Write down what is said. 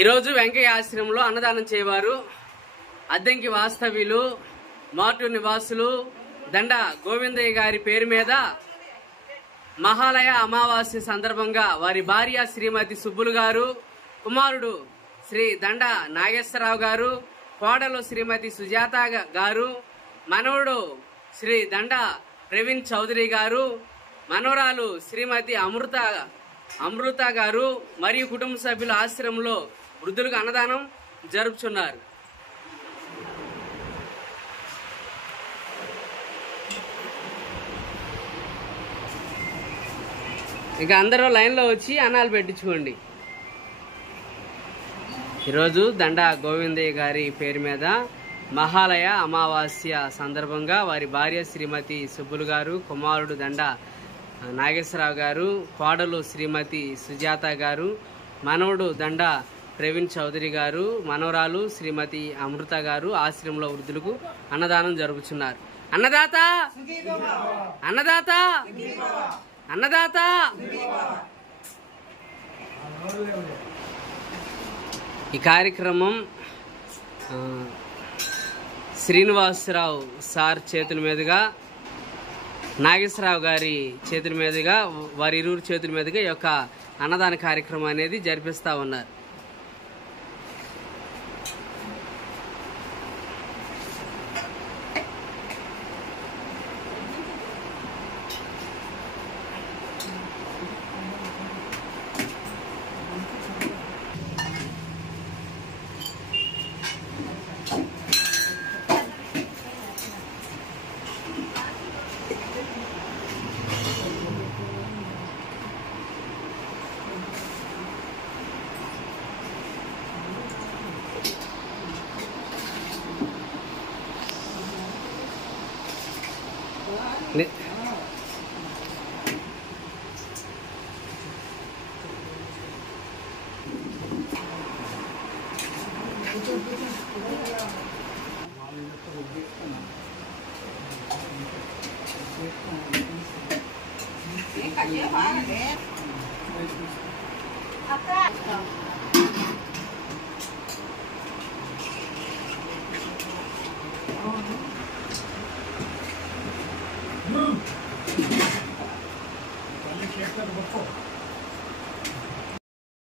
ఈరోజు వెంకయ్య ఆశ్రమంలో అన్నదానం చేయవారు అద్దంకి వాస్తవ్యులు మార్టూరు నివాసులు దండ గోవిందయ్య గారి పేరు మీద మహాలయ అమావాస్య సందర్భంగా వారి భార్య శ్రీమతి సుబ్బులు గారు, కుమారుడు శ్రీ దండ నాగేశ్వరరావు గారు, కోడలు శ్రీమతి సుజాత గారు, మనవడు శ్రీ దండ ప్రవీణ్ చౌదరి గారు, మనవరాలు శ్రీమతి అమృత గారు మరియు కుటుంబ సభ్యుల ఆశ్రమంలో వృద్ధులకు అన్నదానం జరుపుచున్నారు. ఇక అందరూ లైన్లో వచ్చి అన్నాలు పెట్టించుకోండి. ఈరోజు దండ గోవిందయ్య గారి పేరు మీద మహాలయ అమావాస్య సందర్భంగా వారి భార్య శ్రీమతి సుబ్బులు గారు, కుమారుడు దండ నాగేశ్వరరావు గారు, కోడలు శ్రీమతి సుజాత గారు, మనవడు దండ ప్రవీణ్ చౌదరి గారు, మనవరాలు శ్రీమతి అమృత గారు ఆశ్రమంలో వృద్ధులకు అన్నదానం జరుపుతున్నారు. అన్నదాత అన్నదాత అన్నదాత. ఈ కార్యక్రమం శ్రీనివాసరావు సార్ చేతుల మీదుగా, నాగేశ్వరరావు గారి చేతుల మీదుగా, వారి ఇరువురు చేతుల మీదుగా ఈ యొక్క అన్నదాన కార్యక్రమం అనేది జరిపిస్తూ ఉన్నారు. Até